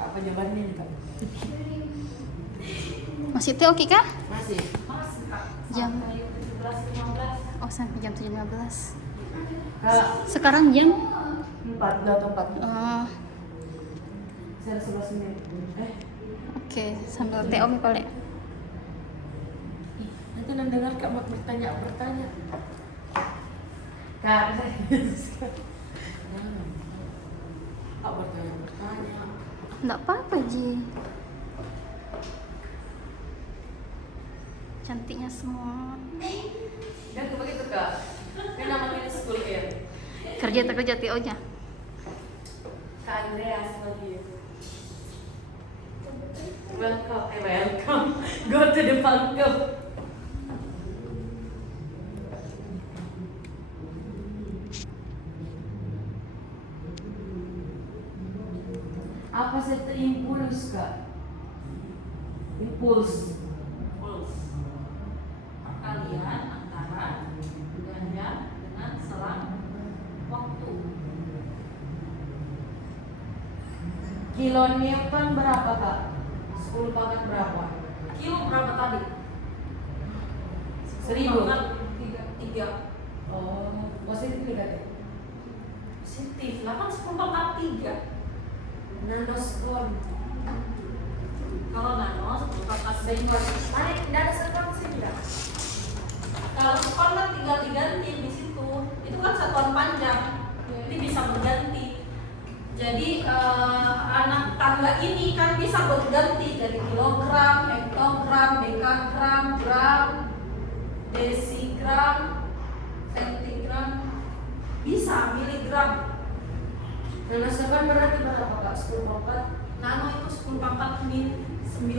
Apa jawabannya nih, Kak? Masih teh oke kah? Masih. Jam 17.15. oh sampai jam 7.15. Kak, Sekarang jam 4 atau 4. oh, Saya 11 menit. oke, sambil teh oke paling. Nanti mendengar Kak mau bertanya. Kak, Kak bertanya. Enggak apa-apa, Ji. Cantiknya semua. Dan begitu Kak. Kan namanya school air. Kerja TO-nya. Kak Andreas lagi. Welcome. Go to the bunker. Apa itu impuls, Kak? Impuls. Perkalian antara ganja dengan selang waktu. Kilonewton berapa, Kak? 10 pangkat berapa? Kilo berapa tadi? 1000. Tiga. Oh, positif negatif. Positif lah kan 10 pangkat 3. Nanoskon. Kalau nano 10 pangkat 5. Mana tidak ada sekon sih tidak? Kalau skor kan tinggal diganti di situ. Itu kan satuan panjang. Jadi bisa berganti. Jadi anak tangga ini kan bisa berganti dari kilogram, hektogram, dekagram, gram, desigram, sentigram, bisa miligram. Nanoskon berarti berapa, Kak? 10 pangkat. Nano itu 10 pangkat min 9.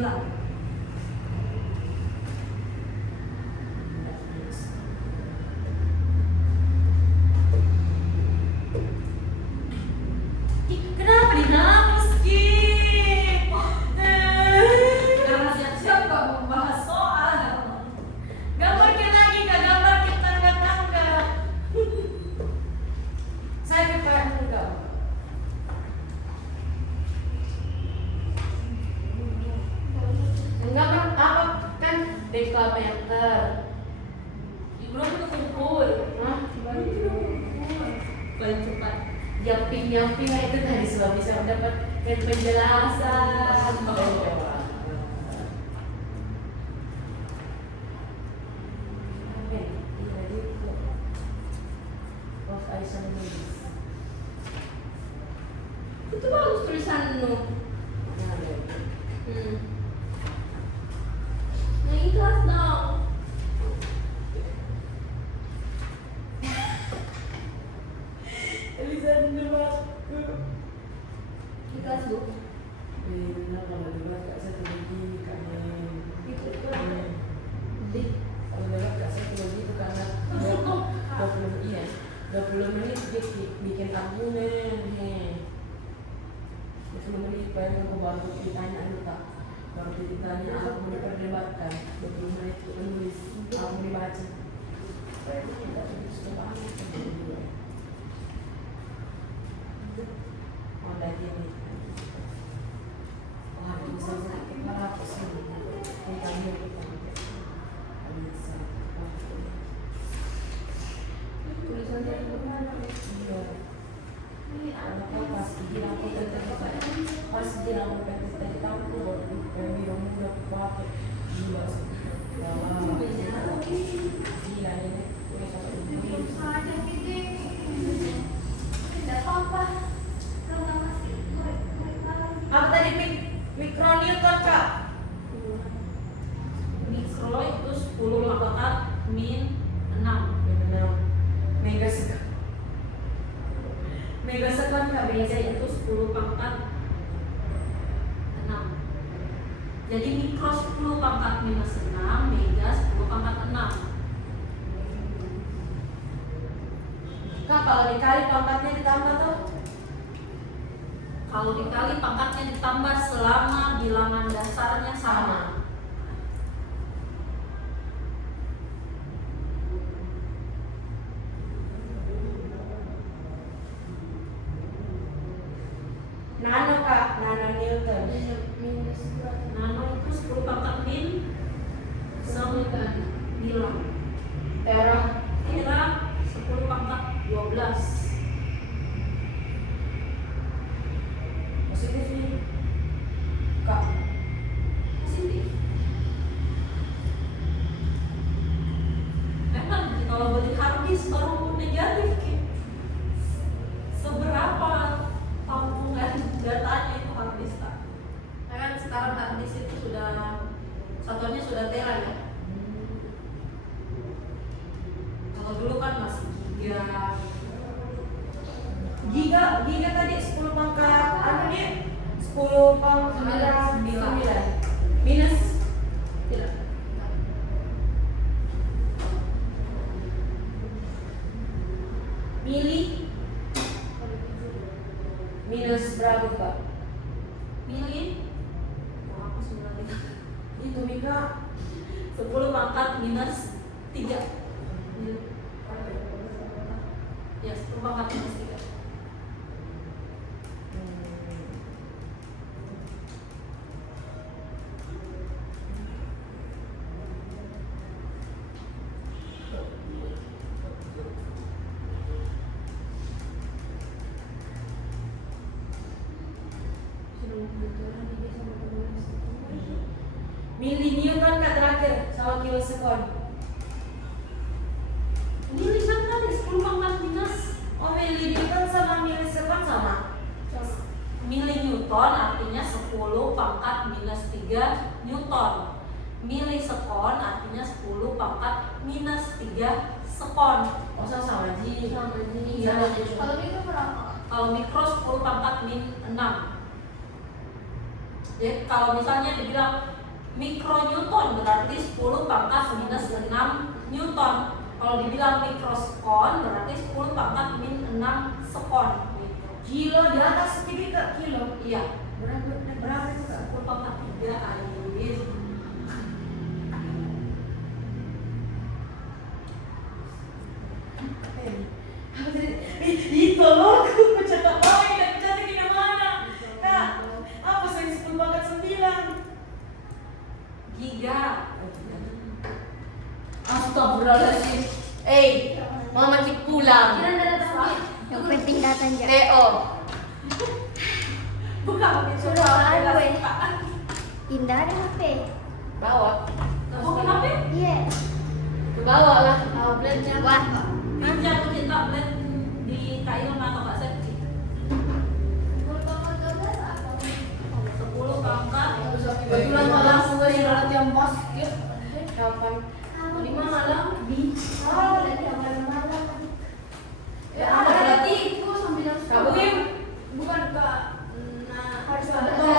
Kenapa dinamis, Ki? Karena siap-siap gak membahas soal. Gambar kita lagi, Kak. Gambar kita tangga-tangga. Saya prepared enggak. Enggak kan apa kan dekameter. Belum itu kumpul. Hah? Paling cepat. Nyamping itu tadi sudah bisa mendapat penjelasan. Itu bagus tulisanmu. Nah, ikhlas dong. Tulisan dulu. Ikhlas bu. Benar kalau dulu Kak satu lagi karena Itu. kalau dulu Kak satu lagi itu karena 20 iya 20 menit dia bikin tabungan 20 menit baru baru ditanya Kak baru ditanya aku mau diperdebatkan 20 menit itu menulis aku dibaca kita tulis banget ada gini wah bisa sakit berapa sih tentangnya kita bisa Tulisannya gimana? iya kalau pas bilang kita pas bilang kita tahu baru bilang udah pakai gila sih gila ini apa tadi mikronewton Kak? Mikro itu 10 pangkat min 6. Megasekon Kak Beza beda itu 10 pangkat 6. Jadi mikro 10 pangkat minus 6, mega 10 pangkat 6. Kak kalau dikali pangkatnya ditambah tuh Kalau dikali pangkatnya ditambah selama bilangan dasarnya sama. Newton. Nano itu 10 pangkat min 9. Tera. Kira 10 pangkat 12. Positif nih. Kak. Positif. Memang kalau beli harddisk baru negatif Ki. Seberapa tampungan datanya itu harddisk tak? Nah, kan sekarang harddisk itu sudah satuannya sudah tera ya. Kalau dulu kan masih Giga tadi 10 pangkat anu nih 10 pangkat 9 minus tidak. mili minus berapa tuh, Kak? Mili apa sebenarnya? Itu Mika 10 pangkat minus 3. Ya, 10 pangkat minus 3. mili Newton Kak terakhir sama kilo sekon. Mili kan tadi 10 pangkat minus. Oh, mili Newton sama mili sekon sama. Mili Newton artinya 10 pangkat minus 3 Newton. Mili sekon artinya 10 pangkat minus 3 sekon. Oh, sama Ji. Iya. Kalau mikro berapa? Kalau mikro 10 pangkat min 6. Jadi kalau misalnya dibilang mikro Newton berarti 10 pangkat minus 6 Newton. Kalau dibilang mikrosekon berarti 10 pangkat min 6 sekon gitu. Kilo di atas sedikit Kak, kilo. Iya, Berapa itu Kak? 10 pangkat 3 gitu. Itu loh, aku cetak baik dan cetak di mana? Kak, apa saya 10 pangkat 9? Giga. Astagfirullahaladzim. Mama cik pulang. Kira ada berapa? Yang penting datang aja. Teo. Bukan Sudah ada gue. Indah ada HP. Bawa. Mau kenapa? Iya. Bawa lah. Wah. Pinjam di tablet di Kailon atau Kak Septi. 10 pangkat. Kebetulan malam gue istirahat yang pas. Kapan? Di mana malam? Di. Ya, ada berarti. Itu sambil Kamu Im? bukan ke harus Betul.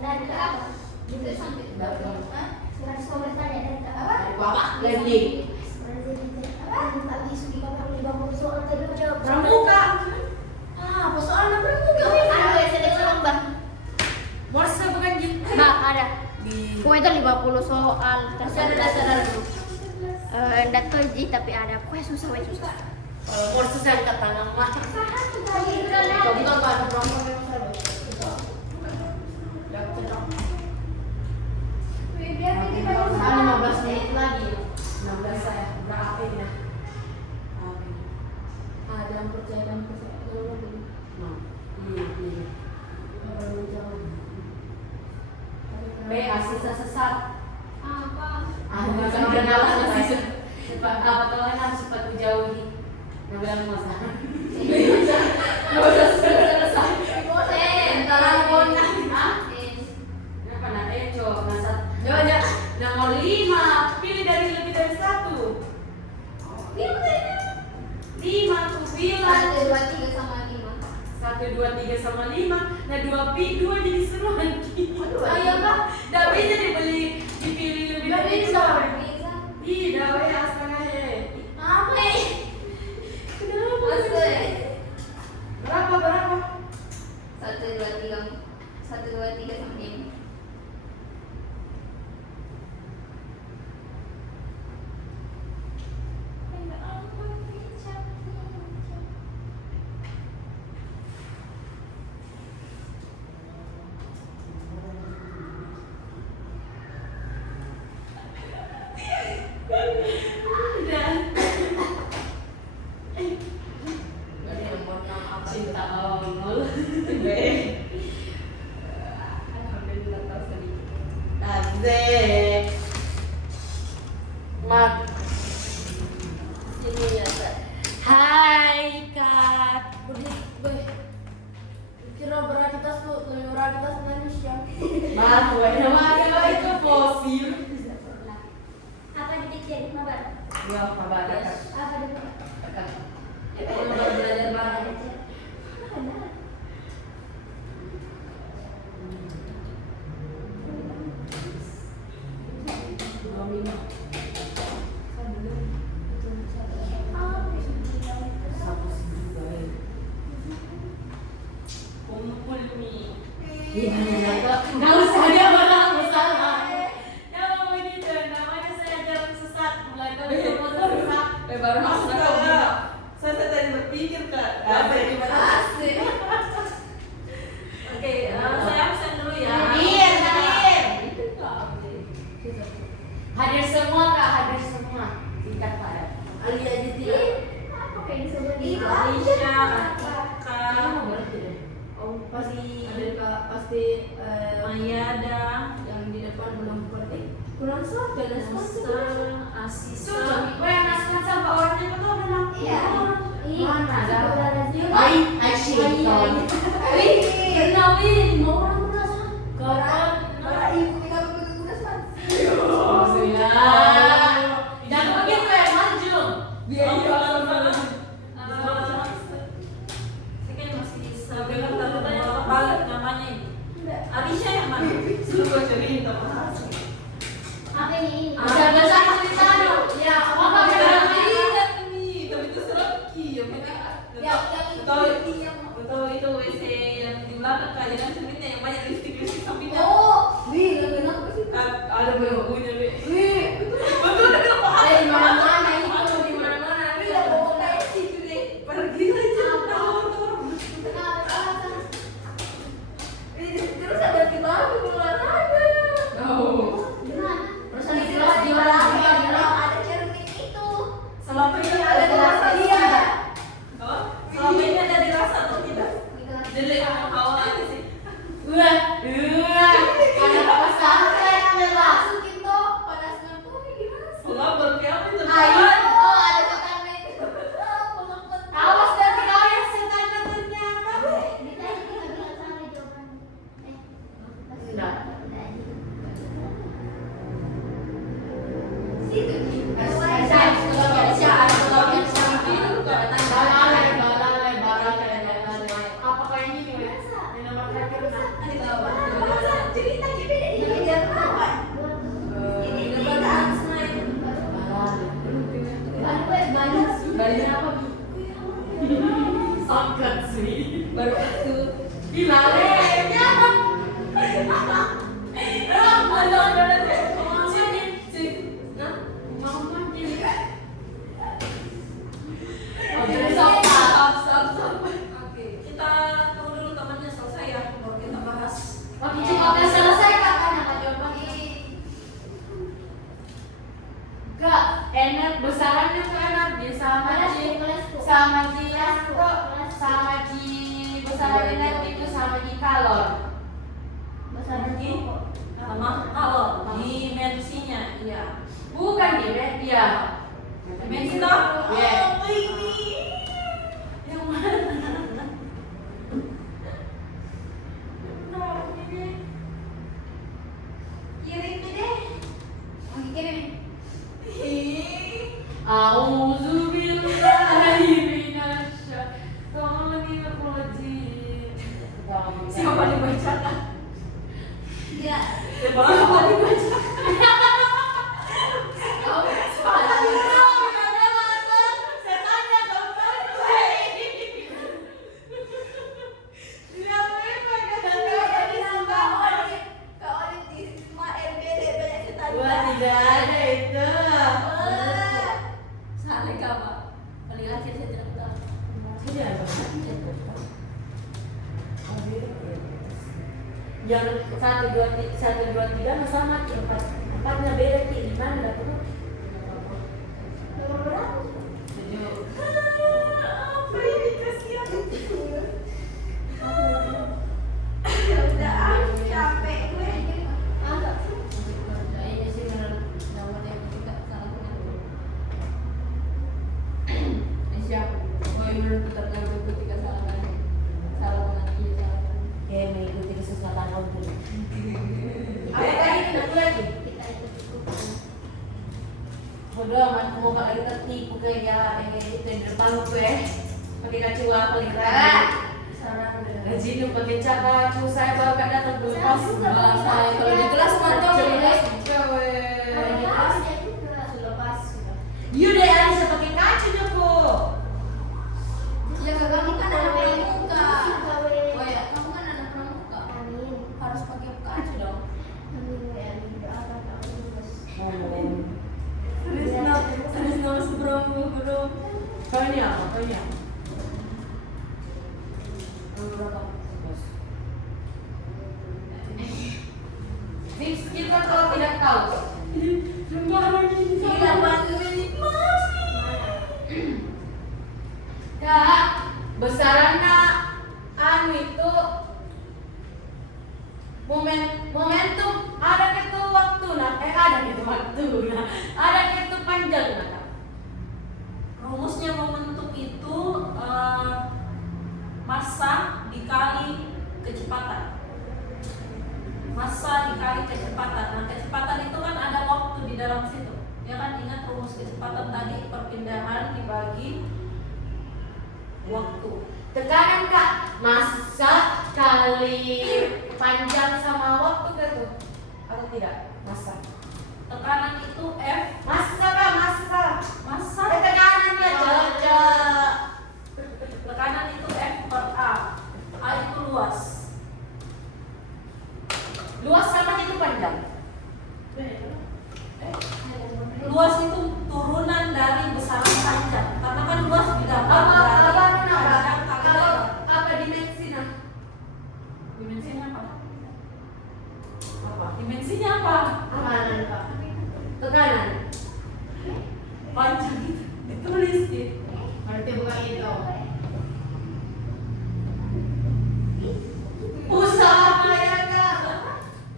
dari ke apa? Gitu sampai Betul. Hah? Harus kau bertanya dari ke apa? Bapak lagi. Pramuka. Apa soalnya bermuka? Ada seleksi lomba. Morse bukan Ji. Nah, ada. Di Kue itu 50 soal. Masih ada dasar dulu. Enggak tahu Ji, tapi ada. Kue susah, kue susah. kalau Morse saya angkat tangan mah. Kamu tahu apa ada promo yang saya bawa? 15 menit lagi. 16 saya. Berapa ini? Dalam perjalanan ke sekolah dulu. PA sisa sesat. Apa? Nggak usah kenalan sisa. Cepat apa tahu kan harus cepat dijauhi. Nggak bilang masa. Nggak usah selesai. Entar pun. Kenapa nak coba masak? Coba nomor 5 pilih dari lebih dari 1. 5 tuh bilang. 1, 2, 3 sama 5. 1, 2, 3 sama 5. Nah 2 jadi seru lagi. Ayo Kak. Nggak bisa dipilih lebih dari itu. Tidak, ya setengah ya. Apa nih? Kenapa? Masuk. Berapa? 1, 2, 3. 1, 2, 3 sama 5. cinta awal. Alhamdulillah tahu sedikit. Asik. Mat. Sini ya, Kak. Hai Kak. Kira beraktivitas tuh lebih beraktivitas manusia. Mat, nama itu fosil. Apa dipikir? Mabar. Ya, kabar Kak. Apa dipikir? Kita baru belajar bareng. Kumpul nih. Iya, nggak usah dia barang salah. Ya mau gitu, namanya saya jarum sesat. Mulai dari motor sesat. Baru masuk ke Saya tadi berpikir Kak, Asik. Oke, saya absen dulu ya. Hadir. Hadir semua Kak, hadir semua. Singkat padat. Alia Jiti, Apa kayak disebut? Alicia, Kak, Kamu berarti deh. oh pasti ada Kak, pasti Mayada, yang di depan belum seperti kurang satu ada Sasa, Asisa. Gue yang ngasih sama orangnya itu udah nampak. Iya. Mana ada? Hai, Aisyah. Kenapa ini mau orang merasa? Kapan? ibu kita begitu san. Jangan begitu ya, maju. Biar Saya kayak masih bisa bilang tanya apa balik namanya ini. Alicia yang mana? Suruh cerita Mas. Apa ini? Bisa cerita dulu. Ya, apa bedanya? Ini, tapi itu seraki ya Yang betul itu WC yang di belakang Kak. Jangan cerita yang banyak listrik sampingnya. Oh, ada bumbunya Bi. Betul ada kenapa harus Di mana-mana itu di mana-mana. Tapi udah bawa kayak situ deh. Pergi aja. Terus ada di bawah olahraga. Oh. Perusahaan di ada cermin itu. Selama ini ada di rasa dia. Oh, selama ini ada di rasa atau tidak? Jadi kamu hawa aja sih. Ada apa sampai lelah? Masukin tuh panasnya tuh gimana? Setelah berkeap itu. Ayo. Oh, ada tetangga itu. Pengakuan. Awas dari kau yang setan ternyata. Ditanya kita bilang salah jawabannya. Sudah. Situ nih. Apakah ini nih? Ini nomor terakhir nah. Cerita kita di kejar kawan. Ini cerita. Balik apa? Sangkat sih. Baru itu. Gimana? Oke, kita tunggu dulu temannya selesai ya, baru kita bahas. Oke, selesai katanya Kak jawabannya. Kak, enak besarannya tuh enak di sama Ji kok sama Ji besarannya itu sama Ji kalor. Lagi sama kalau dimensinya, iya. Bukan di media. Dimensi toh? Iya. Oh, ini. Yang mana? No, ini. Kirim deh. A'udzu billahi minasyaitonir rajim. Siapa dibacakan? Ya. Siapa dibacakan? Tidak ada itu. Saling apa? Paling akhir saya tidak tahu. Jangan 1, 2, 3 nggak sama Ki. Empatnya beda Ki. Di mana nggak perlu? Apa ini kasihan? mau lagi tertipu kayak itu di depan gue pakai kacua paling keren. Rajin tuh pakai cakacu saya bawa kak datang dulu pas saya kalau di kelas mantap Kalau di kelas kelas ya juga. sudah pas. Yaudah ya bisa pakai kacu Joko. Ya kamu kan anak pramuka. Gawe. Oh ya, kamu kan anak pramuka. Amin. Harus pakai kacu dong. Amin we amin. Doakan aku lulus. Terus nulis bro. Kau ini apa? Kau ini apa? Tips kita kalau tidak tahu. 8 menit Kak, besarannya anu itu momentum ada gitu waktu ada gitu panjang nah Kak. Rumusnya momentum itu massa dikali kecepatan. Massa dikali kecepatan. Nah, kecepatan itu kan ada waktu di dalam situ. Ya kan, ingat rumus kecepatan tadi, perpindahan dibagi waktu. Tekanan Kak, massa kali panjang sama waktu kan tuh atau tidak? Massa. Tekanan itu F, Massa Kak, massa. massa. Tekanannya cocok. Tekanan itu F per A. A itu luas. Luas sama itu panjang. Luas itu turunan dari besaran panjang. Karena kan luas didapat dari panjang kali Kalau lebar. apa dimensinya? Dimensinya apa? Dimensinya apa? Tekanan Kak. Tekanan. Panjang itu ditulis di. Berarti bukan itu. Usaha ya Kak.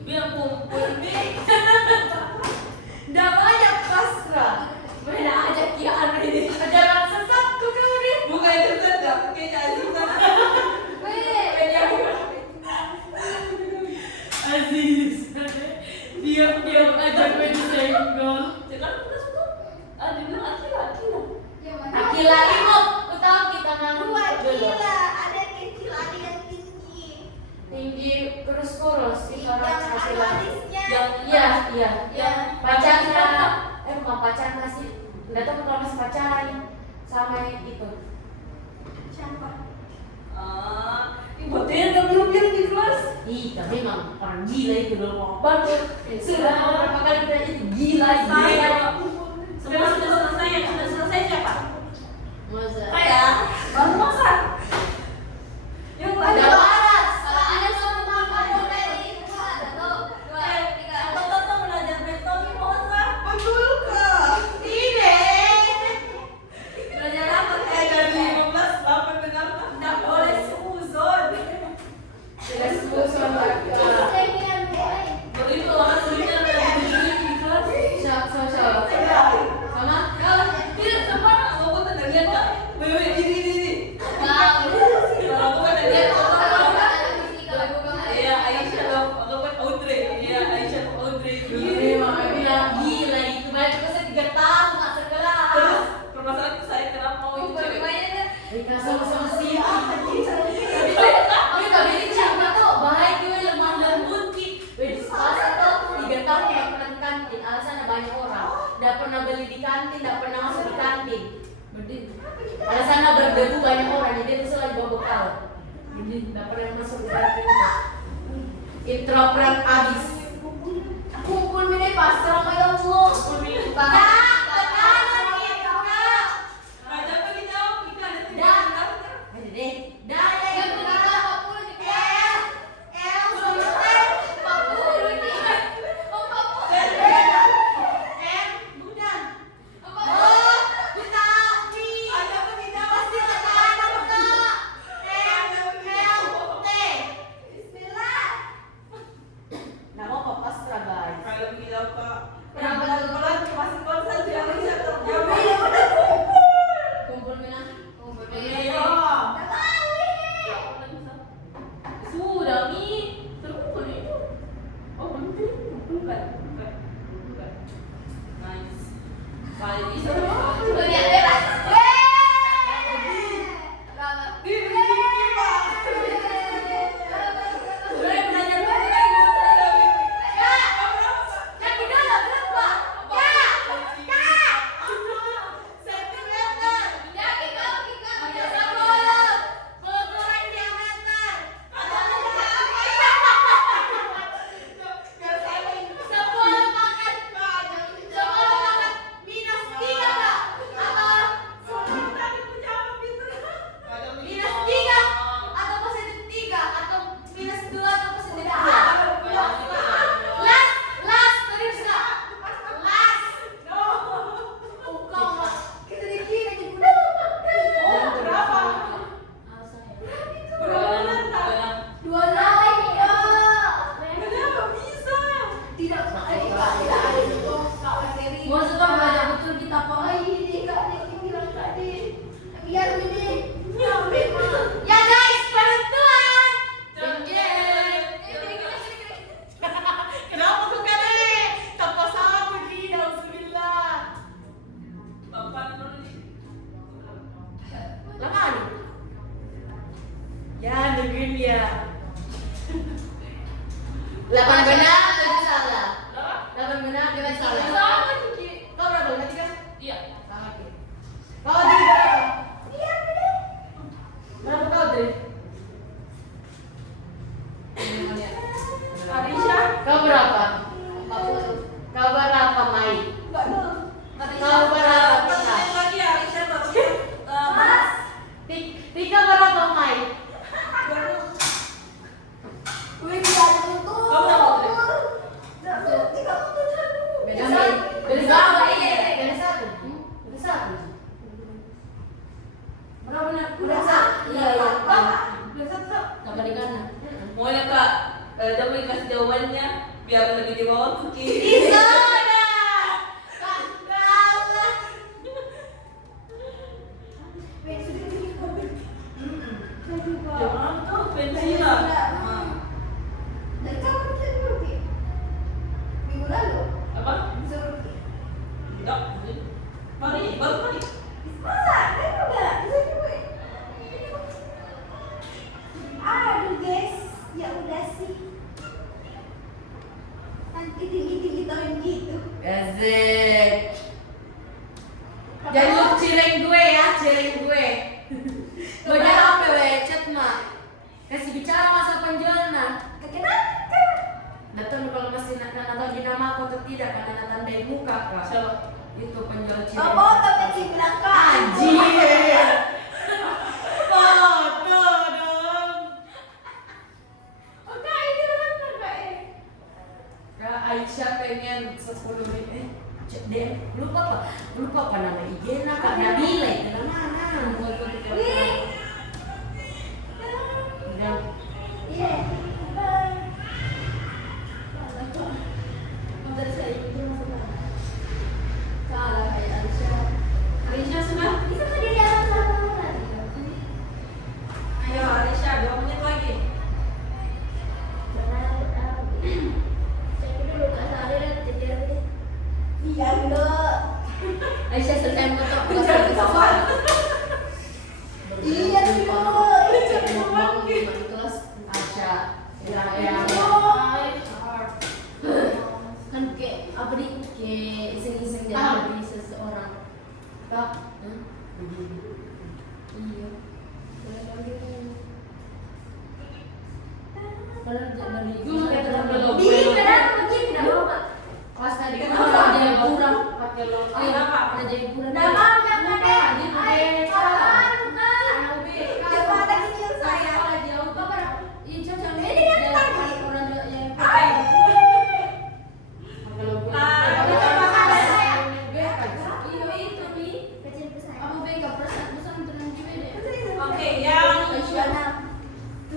Biar kumpul nih. Nggak banyak pasrah. Beda aja kiaan ini. Ajaran sesat tuh kau nih. Bukan itu sedap, kayaknya Aziz sana. Aziz. Diam-diam aja gue disenggol. Jangan udah tuh. Ah, dibilang Akila. Akila Imop, ku tahu kita nganggur Gila, ada yang kecil, ada yang tinggi. tinggi kurus Yang Akila. manisnya. Iya. Yang Pacarnya, bukan pacarnya sih. Nggak tahu kalau masih pacaran sama yang itu. Siapa? Ibotnya udah belum di kelas. Ih, tapi memang orang gila itu dulu baru sudah beberapa kali kita itu gila. Semua sudah selesai, yang sudah selesai siapa? Masa? Saya. Baru makan. Yang lain. Ada waras. Kalau ada suatu makanan dari Toto belajar beton masa. Betul kak. Belajar apa? Dari 15 sampai benar tidak boleh suzon. Tidak semuanya Kak. Begitu orang tulisnya di kelas. Sama sama. Kalau tidak sempat aku pun tidak lihat kak. Wewe ini. Kalau aku kan lihat foto. Iya, Aisyah dong. Aku kan Audrey. Iya, Aisyah dong Audrey. Ini mama bilang gila itu banyak terus 3 tahun nggak sekelas. Terus permasalahan itu saya kenapa mau itu cewek? Mereka sama-sama sih. Tapi kami ini cuma tuh baik gue lemah lembut ki. Di sekolah tuh 3 tahun nggak pernah di kantin. Alasannya banyak orang. Nggak pernah beli di kantin, nggak pernah masuk di kantin. Alasannya berdebu banyak orang, jadi itu selalu bawa bekal. Jadi nggak pernah masuk di kantin. Introvert abis. Kumpul mini pasrah ya Allah. Ada apa nih jawab? Kita ada Kalau begitu Pak. Yang pelan-pelan masih konsen yang bisa Kumpul mina. Sudah nih, terkumpul itu. Oh, bukan. Nice. Paling bisa. Punya bebas. Ya, dengerin dia. 8 benar, 7 salah. 8 benar, 7 salah. Kau berapa? 3? Iya. Sama Ki. Kau Dri berapa? Berapa kau Dri? Arisha. Kau berapa? 40. Kau berapa Mai? Arisha. Kau berapa? Yang lagi Arisha baru. Mas. Tika berapa Mai? Kamu berapa, Dri? Beda Mai. Beda satu. Beda satu. Beda satu. Berapa benar? Beda satu. Iya, iya. Beda satu. Tambah di kanan. Mau ya Kak, kamu kasih jawabannya biar lebih di bawah tuh Ki. Jangan tuh pensiun. Dan kamu bisa Ruki. Minggu lalu Apa? bisa Ruki. Enggak. Baru kali. Masa? Kan udah bisa juga. Aduh guys, ya udah sih. Nanti tinggi-tinggi tahun gitu. Asik. Jangan lu cileng gue ya, cileng gue. Gue jawab we, chat mah. Kasih bicara masa penjualnya. Kenapa? Datang kalau masih nak tahu di nama aku atau tidak karena nak tandai muka kak. Siapa? Itu penjual Oh, cileng. foto kecil belakang. Anjir. Foto dong. Oke, ini benar Kak. Kak Aisyah pengen 10 menit. Dia lupa apa nama IG-nya Kak Nabila itu mana? Wih. Dan Iya. Motor saya ini masuk. Salah kayak Aisyah. Arisha sudah. Bisa kan di dalam sama Ayo Arisha 2 menit lagi. Cek dulu Kak Sari dan jadi lagi. Iya, Dok. Aisyah selesai foto Iya, Dok. kelas Aisyah yang kan kayak apa nih kayak iseng-iseng jadi dari seseorang tak begini iya padahal dari dulu kayak terlalu Di kenapa begini kenapa? pas tadi kan ada yang kurang pakai lo Kenapa? ada yang kurang Nama yang ada. di beda Coba ada kecil saya. jauh apa iya cocok Ini yang tadi. orang yang Ay.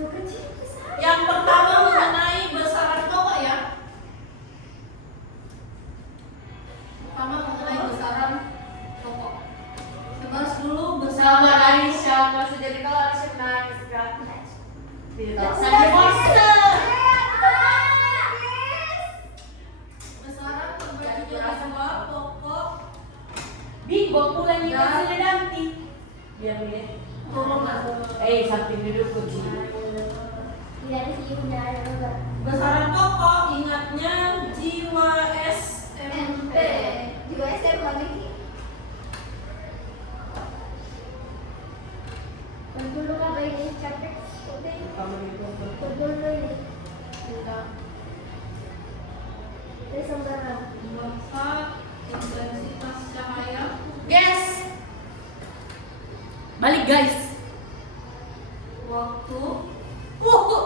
Oke, yang pertama mengenai besaran rokok ya. Pertama mengenai besaran rokok. Bahas dulu besaran. sama Aisyah masih jadi kalau Aisyah nangis kan tidak Sudah, sakit monster Besaran terbagi jadi dua pokok Koji. Tidak ada siunya ada enggak? Besaran pokok ingatnya jiwa SMP. Jiwa SMA nih. Dulu kan ini capek. Kamu itu. Dulu ini. Enggak. Ini sembarang. Bapak intensitas cahaya. Yes. Balik guys. Waktu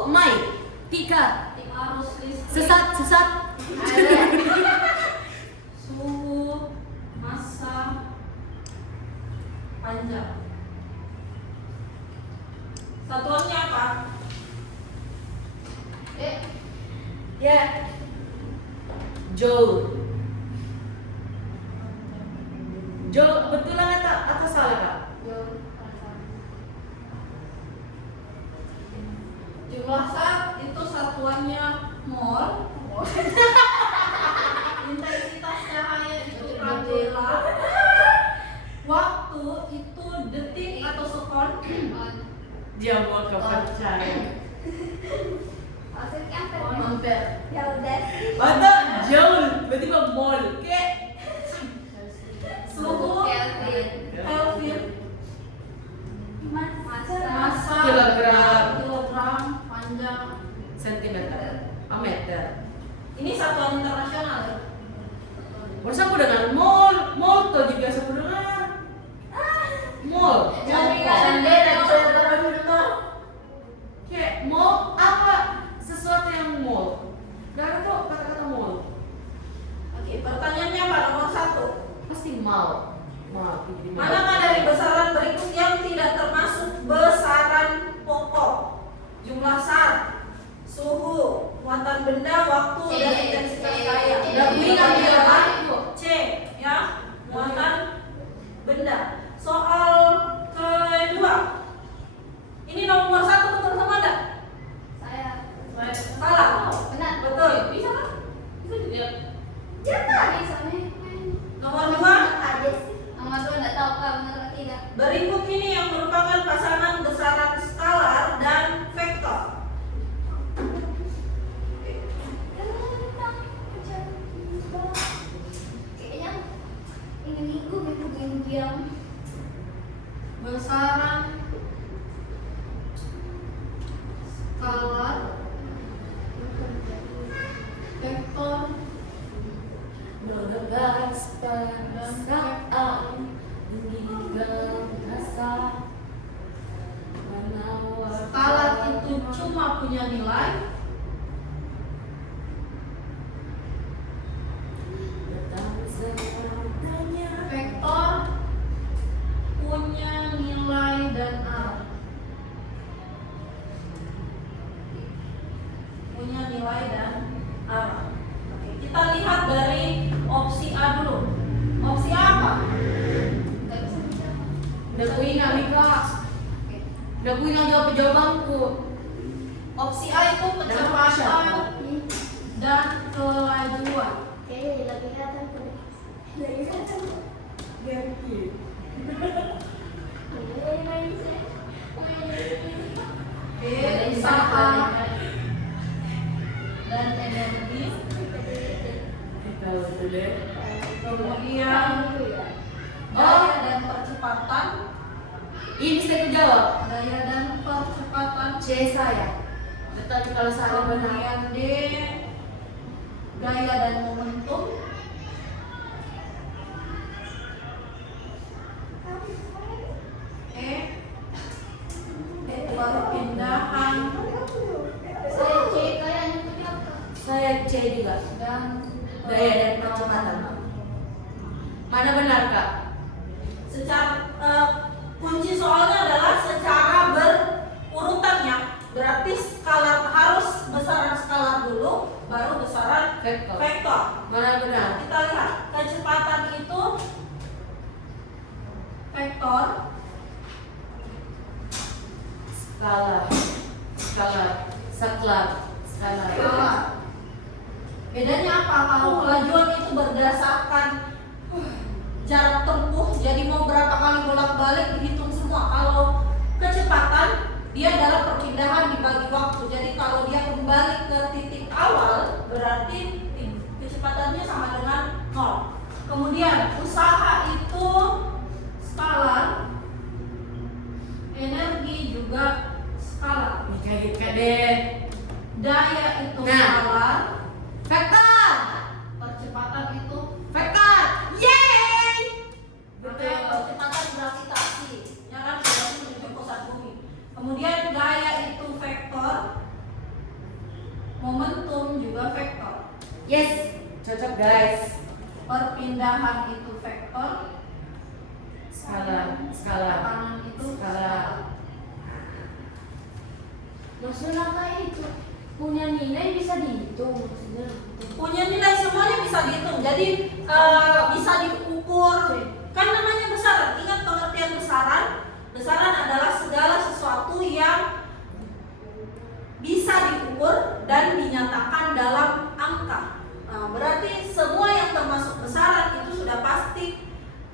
Mai. Tika. arus listrik. Sesat. Suhu, massa, panjang. Satuannya apa? Ya. Joule. Joule betul atau salah kak? Jumlah saat itu satuannya mol. Intensitas cahaya itu candela. Waktu itu detik atau sekon. Dia mau kepercayaan. Maksudnya apa? Ampere. Ya udah sih. Betul, Joule. Berarti mah mol. Oke. Suhu Kelvin. Kelvin. Massa Kilogram. panjang. Sentimeter. Meter. Ini satuan internasional ya? Masa aku dengan mol tuh juga biasa aku dengar. Mol. Kayak mall apa sesuatu yang mall? Gak ada kok kata-kata mall. Oke, pertanyaannya apa? Nomor 1. Pasti mal. Manakah dari besaran berikut yang tidak termasuk besaran pokok? Jumlah saat, suhu, muatan benda, waktu, dan intensitas cahaya. Ini kami adalah C, ya, muatan benda. Soal kedua, ini nomor 1 betul sama enggak? Saya. Salah. Benar. Betul. Bisa kan? Bisa juga. Ya tadi soalnya. Nomor 2, Ada sih. Nomor 2 enggak tahu Kak benar atau tidak. berikut ini yang merupakan pasangan besaran skalar dan vektor. Kayaknya ini minggu diam. Besaran skalar vektor Nolak perasaan meninggal rasa menawar. skalar itu cuma punya nilai Datang seadanya. vektor punya nilai dan arah. Punya nilai dan arah. Oke, kita lihat dari opsi A dulu. Opsi A apa? Enggak bisa bicara. Udah ku ingat Mika. Udah ku ingat jawabanku. Opsi A itu kecepatan dan kelajuan. Kayaknya lagi kelihatan tuh. Lagi kelihatan. B, usaha dan energi. Tahu itu deh. Kemudian daya dan percepatan. Ini bisa aku jawab. Daya dan percepatan. C saya. Betul kalau salah benar. Kemudian D, gaya dan momentum. E, perpindahan. Saya C kayaknya punya apa? Saya C juga. Dan Daya dan percepatan. Mana benar kak? secara kunci soalnya adalah secara berurutan ya. Berarti skalar harus besaran skalar dulu, baru besaran Vektor. vektor. Mana benar? Kita lihat kecepatan itu vektor, Skalar. skalar. Bedanya apa? Kalau kelajuan itu berdasarkan jarak tempuh, jadi mau berapa kali bolak-balik dihitung semua. Kalau kecepatan dia adalah perpindahan dibagi waktu. Jadi kalau dia kembali ke titik awal, berarti kecepatannya sama dengan 0. Kemudian usaha itu skalar, energi juga skalar. Kayak deh. Daya itu Nah. skalar, Vektor. percepatan itu Vektor. Yeay. betul, percepatan gravitasi. Ya kan, berarti menuju pusat bumi. Kemudian gaya itu vektor, momentum juga vektor. Yes. Cocok guys. Perpindahan itu vektor, Skalar. tekanan itu Skalar. Maksudnya kayak itu punya nilai bisa dihitung maksudnya. punya nilai semuanya bisa dihitung. Jadi bisa diukur. Kan namanya besaran. Ingat pengertian besaran. Besaran adalah segala sesuatu yang bisa diukur dan dinyatakan dalam angka. Nah, berarti semua yang termasuk besaran itu sudah pasti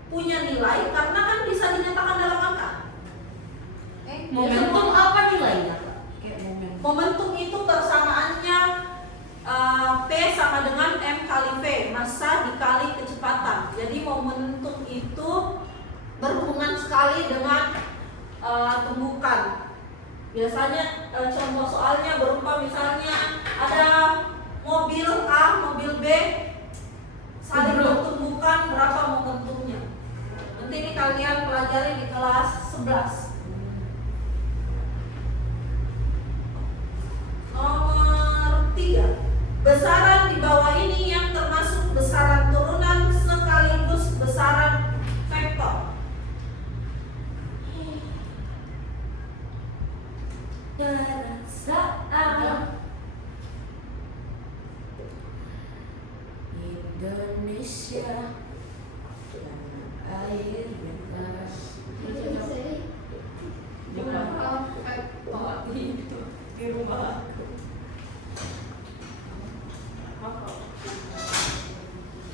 punya nilai karena kan bisa dinyatakan dalam angka. Momentum apa nilainya, Kak? Kayak momentum. Momentum itu persamaannya P sama dengan M kali V, massa dikali kecepatan. Jadi momentum itu berhubungan sekali dengan tumbukan. Biasanya contoh soalnya berupa misalnya ada mobil A, mobil B saling bertumbukan, berapa momentumnya. Nanti ini kalian pelajari di kelas 11. Nomor 3, besaran di bawah ini yang termasuk besaran turunan sekaligus besaran vektor. Perasaan Indonesia tanah air bebas. Di rumah aku.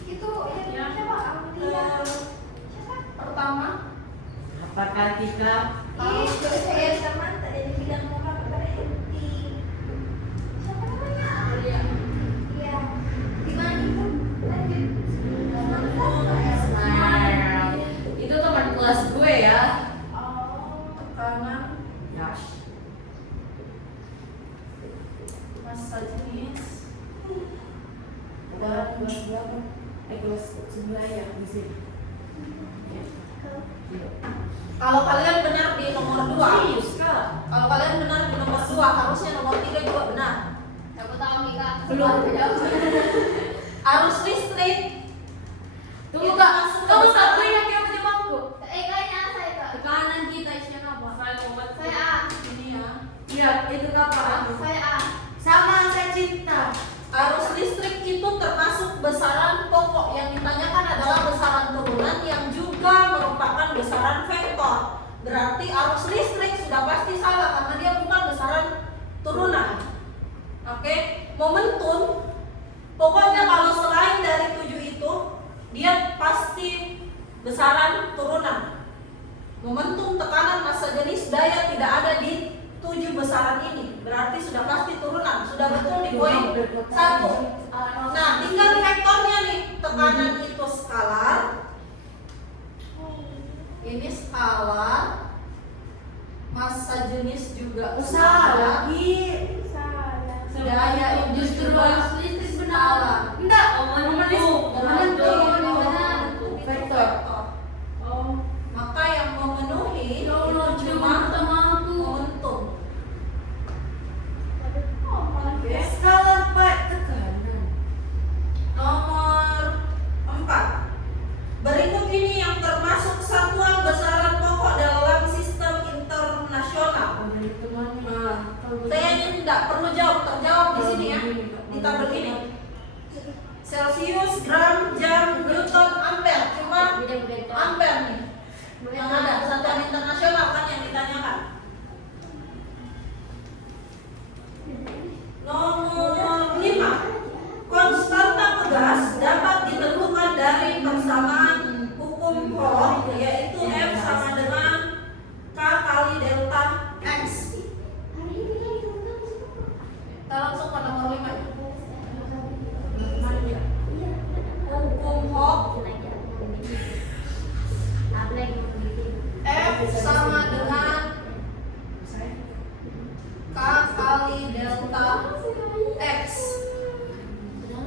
Itu yang siapa? Aulia. Siapa? Pertama, Apakah kita Ih, saya teman tadi di bidang motor kepada Enti. Siapa namanya? Aulia. Iya. Di mana itu? Lanjut. Itu teman kelas gue ya. Oh. Tekanan, Yash. massa jenis, Ada kelas berapa? Kelas 9 ya di sini. Iya. kalau kalian benar di nomor 2, Serius, Kak? kalau kalian benar di nomor 2, harusnya nomor 3 juga benar. Aku tahu nih kak. Belum. Arus listrik Tunggu, itu Kak. masuk ke Kamu besaran. satu yang kayak punya bangku. Kayaknya saya Kak. Tekanan kita isinya apa? Saya A. Ini ya. Iya, itu Kakak. Saya A. Sama saya cinta. Arus listrik itu termasuk besaran pokok. Yang ditanyakan adalah besaran turunan yang juga merupakan besaran vektor. Berarti arus listrik sudah pasti salah karena dia bukan besaran turunan. Oke, momentum pokoknya kalau selain dari 7 itu dia pasti besaran turunan. Momentum, tekanan, massa jenis, daya tidak ada di 7 besaran ini. Berarti sudah pasti turunan. Sudah betul di poin 1. Nah, tinggal vektornya nih. Tekanan itu skalar. Ini skalar. Massa jenis juga skalar. Salah. Daya itu Justru juga arus listrik benar. skalar. Enggak, Momentum. Vektor. Oh. Maka yang memenuhi Ya Allah, itu cuma cuma sama aku. momentum. Ya, skalar Pak, tekanan. Nomor 4. Berikut ini yang termasuk satuan besaran pokok dalam sistem internasional. Nah, saya ini tidak perlu jawab, terjawab di sini ya. Di tabel ini. Celsius, gram, jam, Newton, ampere. Cuma ampere nih yang ada, satuan internasional kan yang ditanyakan. Nomor 5. Konstanta pegas dapat ditentukan dari persamaan hukum Coulomb, yaitu F sama dengan K kali delta X. langsung ke nomor 5 ya. Hukum Hooke F sama dengan K kali delta X.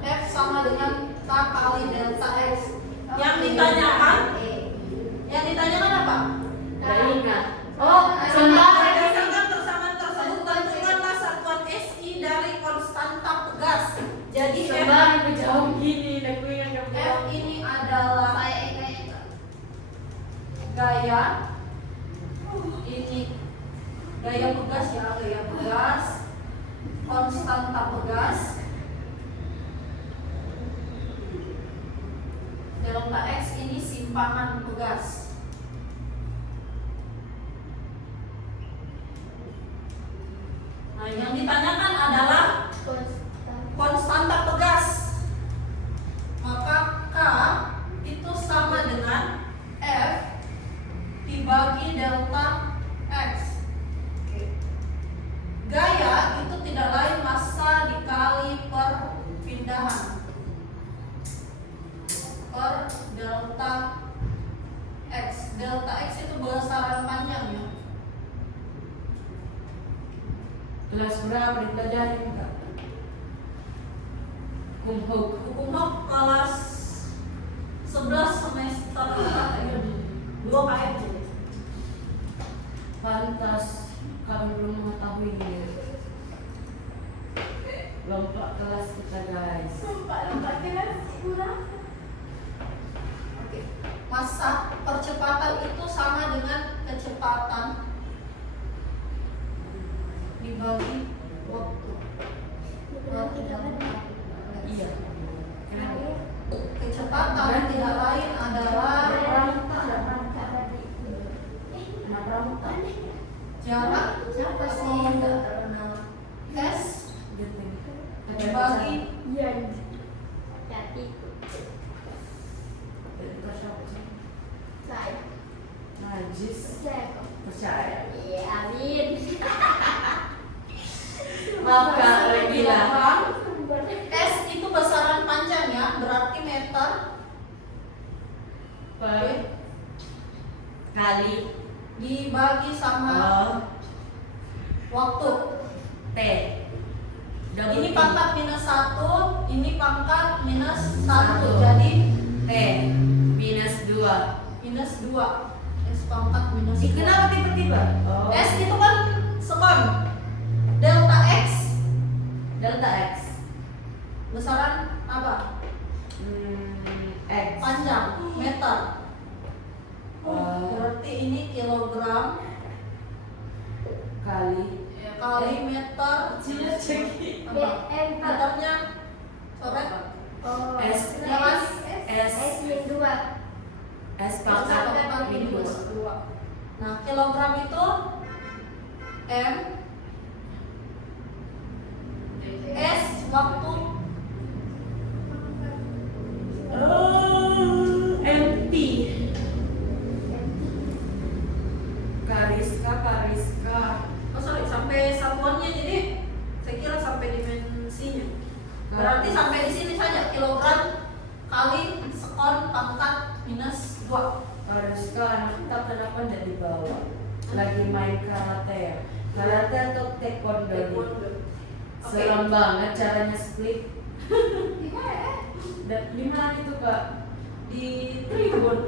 F sama dengan K kali delta X. Yang ditanyakan apa? Ingat. Oh, sembari. Berdasarkan persamaan tersebut tentukanlah satuan SI dari konstanta pegas. Jadi F, Sembari berjauh gini, aku ingat kamu. F ini adalah gaya. Ini gaya pegas ya, gaya pegas. Konstanta pegas. Delta X ini simpanan pegas. Nah, yang ditanyakan adalah konstanta pegas. Maka K itu sama dengan F dibagi delta X. Gaya itu tidak lain massa dikali perpindahan per delta X. Delta X itu besaran panjangnya. Kelas berapa dipelajari enggak? Hukum Hooke. Hukum Hooke kelas 11 semester 4 2 KM. Pantas kami belum mengetahui lompat kelas kita guys. Oke. Massa percepatan itu sama dengan kecepatan dibagi waktu. Iya. Kenapa? Kecepatan tidak lain adalah Kenapa? jarak Siapa sih? Nggak terkenal. S Dibagi dibagi najis percaya. Maaf Kak, Regina. S itu besaran panjangnya berarti meter Per kali dibagi sama waktu. T. Ini pangkat minus 1, ini pangkat minus 1. Satu. Jadi T minus 2. minus 2. S pangkat minus 2. Kenapa tiba-tiba? S itu kan sekon. Delta X Delta X. besaran apa? X. Panjang meter. Berarti ini kilogram kali meter. Apa? Meternya coret. S. Ya kan? S pangkat minus. 2. Nah, kilogram itu M. S waktu MT. Kariska. oh sorry, sampai satuannya, jadi saya kira sampai dimensinya. Berarti sampai di sini saja, kilogram kali sekon pangkat minus 2. Kariska anak kita kenapa tidak dibawa? Lagi main karate ya? Karate atau taekwondo? Seram banget caranya split. Di mana itu Kak? Di tribun.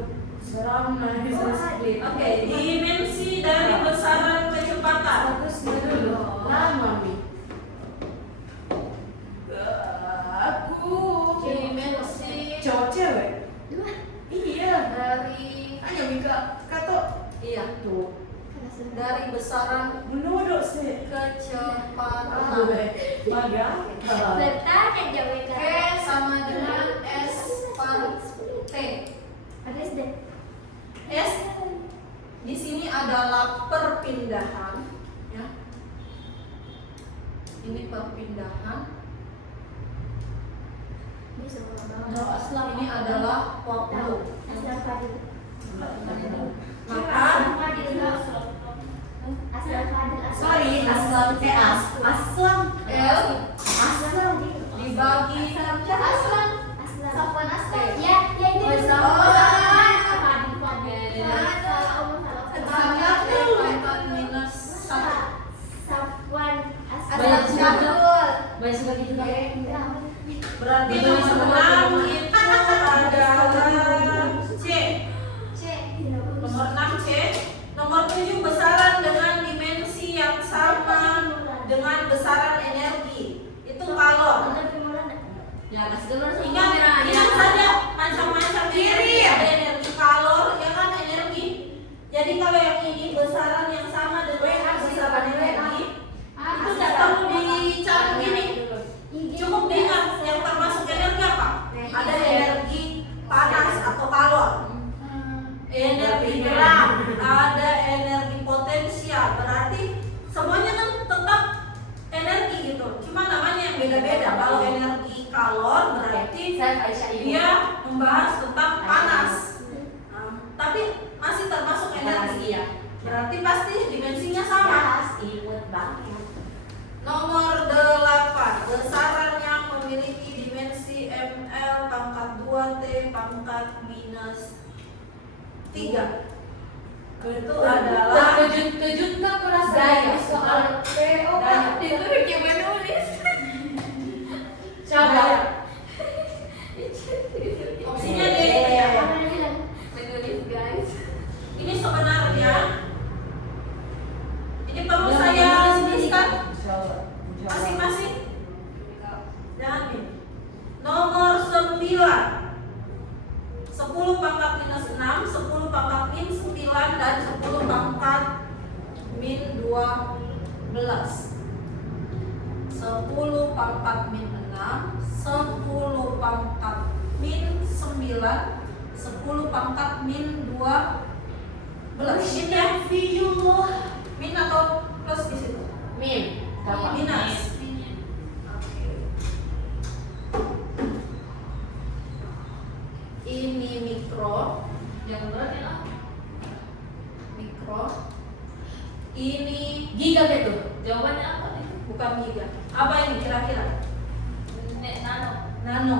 Seram nah bisa split. Oke, dimensi dari besaran kecepatan. Statusnya dulu. Lama Mi. Aku Dimensi cowok cewek. Iya. dari Ayo Mika, Kato. iya Tuh. dari besaran Menurut sih. kecepatan. Maga. V sama dengan S per T. S di sini adalah perpindahan, ya. Ini perpindahan. Ini adalah waktu. Maka Sorry, aslam aslam. L Banyak suka gitu kan? Berarti nomor 6 itu adalah C. Nomor 6 C. Nomor 7 besaran dengan dimensi yang sama dengan besaran energi. Itu kalor. Ya, kasih dulu Ingat saja macam-macam energi. Ada energi kalor, ya kan energi. Jadi kalau yang ini besaran yang sama dengan besaran energi, itu tidak perlu dicari gini. Cukup diingat yang termasuk energi apa? Ada energi panas atau kalor, energi gerak, ada energi potensial. Berarti semuanya kan tetap energi gitu. Cuma namanya yang beda-beda. Kalau energi kalor berarti dia membahas tentang panas. Tapi masih termasuk energi ya. Berarti pasti dimensinya sama. Nomor 8, besaran yang memiliki dimensi ml pangkat 2t pangkat minus 3. Itu adalah Terkejut tak keras gaya soal PO kan? Itu udah menulis. Coba. opsinya D ya. Menulis guys. Ini sebenarnya ini perlu saya tuliskan masing-masing. Jangan ini. Nomor 9, 10 pangkat minus 6, 10 pangkat min 9 dan 10 pangkat min 12. 10 pangkat min 6, 10 pangkat min 9, 10 pangkat min 12. Min ya? Min atau plus di situ? Min. Minus. Ini mikro, yang berat ya? Mikro. Ini Giga gitu. Jawabannya apa nih? bukan giga. Apa ini kira-kira? Nano. Nano.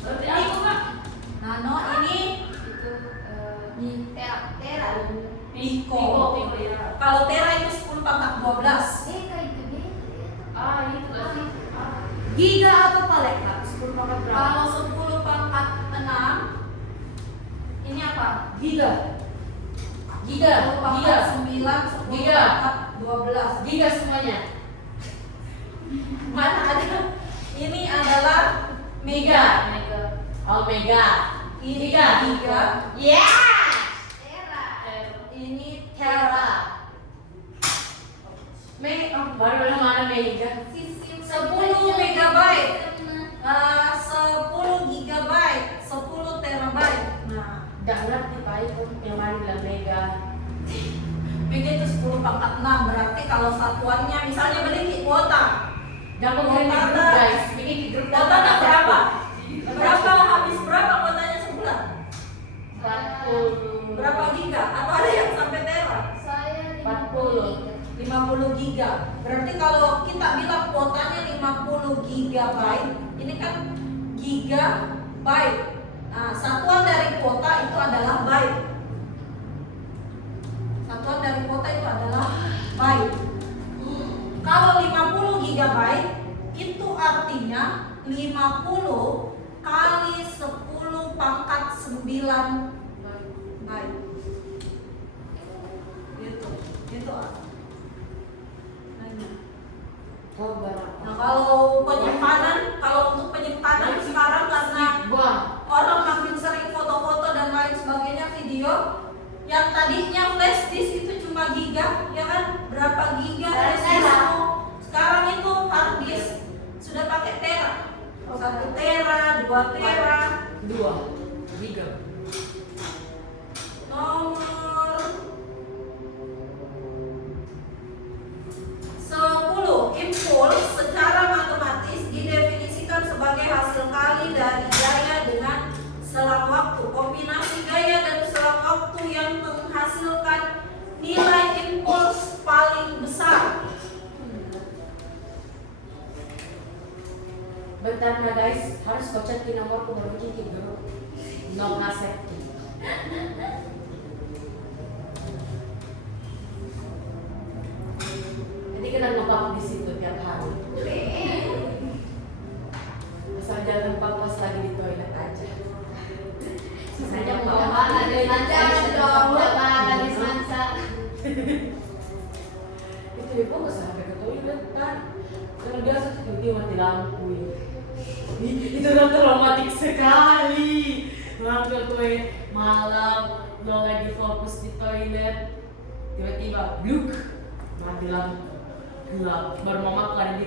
Berarti apa Kak? Nano ini Itu tera. piko. Piko ya. Kalau tera itu 10 pangkat 12. Kayak gitu. Ah, itu kan sih. Giga apa palek Kak? 10 pangkat berapa? Kalau 10 pangkat 6 ini apa? Giga. Giga. 10 pangkat 9, 10 Giga. pangkat 12. Giga semuanya. Mana ada? Ini adalah mega. Oh, mega. Ini Giga. giga. Yeah. Tera. Ini tera. Baru mana mega? 10 megabyte. 10 gigabyte, 10 terabyte. Nah, Dah ngerti Pak itu yang mana bilang mega. mega itu 10 pangkat 6. Berarti kalau satuannya misalnya beli kuota. Jangan bikin di grup guys. Bikin di grup. Kuota tak berapa? Berapa habis berapa kuotanya sebulan? 40. Berapa giga? Atau ada yang sampai tera? Saya 40. 50 giga. Berarti kalau kita bilang kuotanya 50 gigabyte, ini kan gigabyte. Nah, satuan dari kuota itu adalah byte. Satuan dari kuota itu adalah byte. Kalau 50 gigabyte itu artinya 50 kali 10 pangkat 9 byte. Gitu. Kau berapa? Nah, kalau untuk penyimpanan sekarang karena Buang. orang makin sering foto-foto dan lain sebagainya, video yang tadinya flash disk itu cuma giga, ya kan? Berapa giga flash disk? Sekarang itu hard disk sudah pakai tera. 1 tera, 2 tera. 2 giga. Nomor 10, impuls secara matematis didefinisikan sebagai hasil kali dari gaya dengan selang waktu. Kombinasi gaya dan selang waktu yang menghasilkan nilai impuls paling besar. Bentar nah guys, harus baca di nomor baru bikin grup. No ngasep. Jadi kita lupa di situ tiap hari. Karena biasa tiba-tiba mati lampu ya. Itu udah traumatik sekali. Waktu gue malam lo lagi fokus di toilet, tiba-tiba bluk mati lampu gelap. Baru mamaku ada di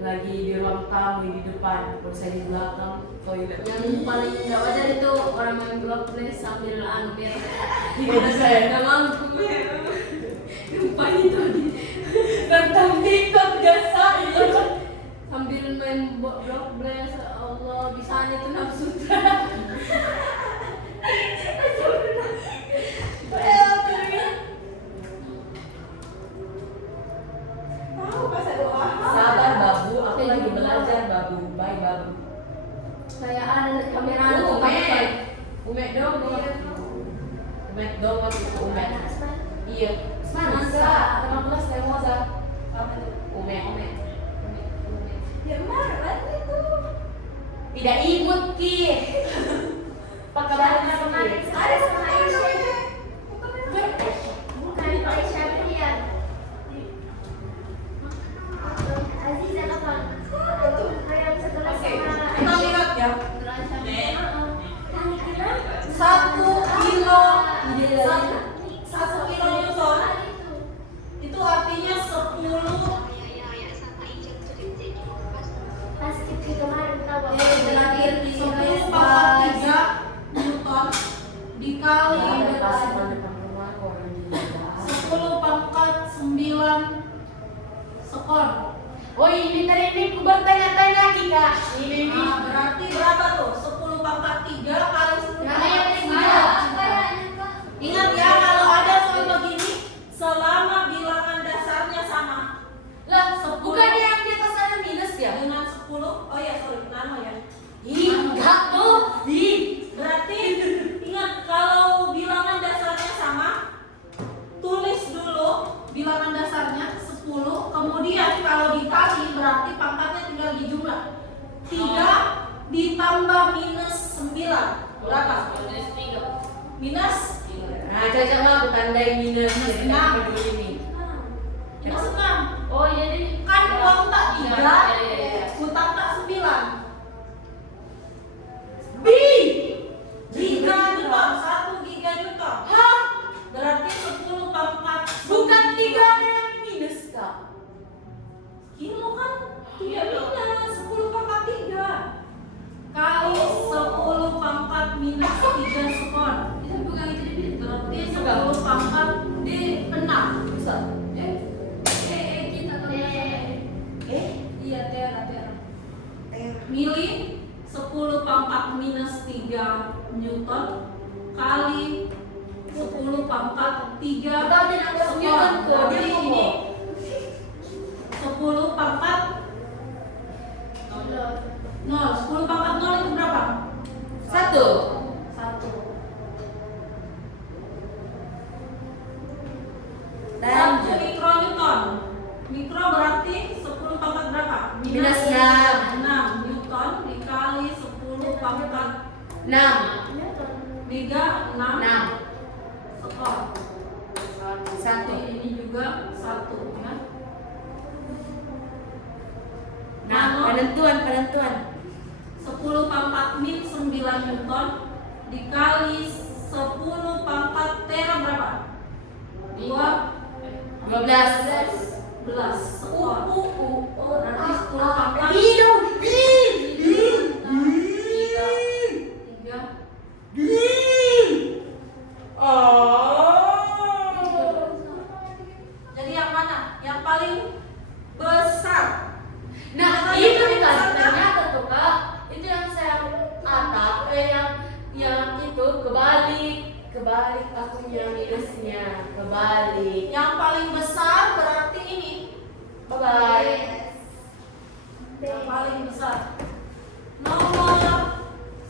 lagi di ruang tamu di depan, terus saya di belakang toilet. Yang paling gak wajar itu orang main blockplay sambil biar Itu saya nggak mampu. Lupa itu tentang TikTok jasa itu. sambil main blockplay. Ya Allah, bisa itu nafsu. Tahu bahasa doa. Sabar babu, aku lagi belajar babu. Bye babu. Kayak ada kamera tuh Umek dong. Umek dong waktu itu umek. Iya. Masa? 15 saya mau Apa itu? Umek. Ya mana itu? Tidak imut ki. Pakai bahannya Kemarin sendiri. Ada sama Aisyah. bukan Aisyah Rian. Aziza kapan? Kayak sekelas Oke, sama kita lihat ya. Aisyah. 1 kilo satu kilo Newton itu artinya 10 Pas kita kemarin tahu. terakhir di 10 pangkat 3 Newton dikali Pas depan rumah orang gila. 10 pangkat 9 skor. Oh ini tadi ini aku bertanya-tanya lagi kak. Ini. Nah, berarti berapa tuh? 10 pangkat 3 kali 10 pangkat 9. Ingat ya, kalau ada soal begini, selama bilangan dasarnya sama. Lah, 10 bukan yang di atas ada minus ya? dengan 10. Oh ya, sorry, nano ya. Ih, enggak tuh. Ih. Berarti ingat kalau bilangan dasarnya sama, tulis dulu bilangan dasarnya 10, kemudian kalau dikali berarti pangkatnya tinggal dijumlah. 3 ditambah minus 9. Berapa? Minus Nah, cocok lah aku tandai minus. Minus Jadi enam. dulu ini. minus 6. Oh iya nih. Kan uang tak 3, Iya. utang tak 9. B 3 Newton, 1 giga Newton. Hah? Berarti 10 pangkat Bukan 3 ada yang minus kak? kilo kan? Iya minus 10 pangkat 3 kali 10 pangkat minus 3 skor. Itu bukan itu di Berarti 10 pangkat di 6. Bisa. kita tuh iya tera. Mili 10 pangkat minus 3 Newton kali 10 pangkat 3 Tahu dia nangkep skor. Newton tuh, Berarti dia ini ngomong. 10 pangkat 0. 10 pangkat 0 itu berapa? 1. 1. Dan 1 mikronewton. Mikro berarti 10 pangkat berapa? Minus 6 Newton dikali 10 pangkat 6. Mega 6 skor. 1. Ini juga 1 ya. Nah, penentuan. 10 pangkat min 9 Newton dikali 10 pangkat tera berapa? 12. skor. Berarti 10 pangkat Hidup. 3. Jadi yang mana? Yang paling besar. Nah, itu nih kan ternyata tuh kak, itu yang saya atap, yang itu kebalik akunya minusnya, kebalik. Yang paling besar berarti ini. Bye bye. Yang paling besar. Nomor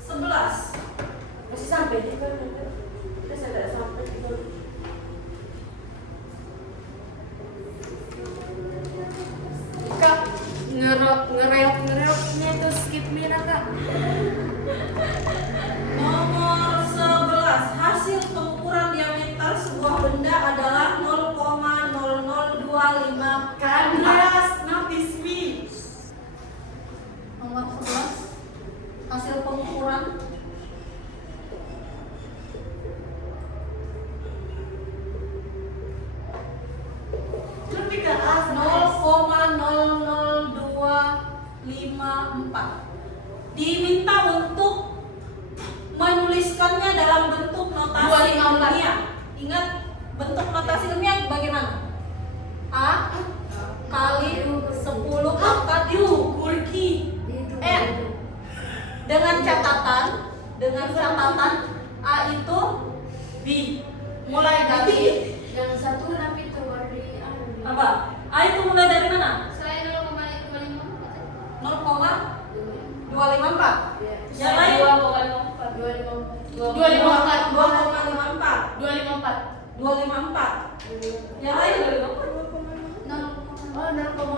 11. Masih sampai di mana? Kita sudah sampai di mana? Kak, ngereoknya itu skip mina kak. Nomor 11. Hasil pengukuran diameter sebuah benda adalah 0,0025 Andreas, notice me. Nomor 11 hasil pengukuran Lebih ke atas. 0,00254. Diminta untuk menuliskannya dalam bentuk notasi 254. ilmiah. Ingat bentuk notasi ilmiah bagaimana? A kali 10 pangkat U kurki N dengan catatan A itu B. Mulai dari Yang satu tapi itu baru di apa? A itu mulai dari mana? Saya 0,5. 0,254. Yang lain 254. 2,54. 254. 254. Yang lain 0,0. Oh, 0,5.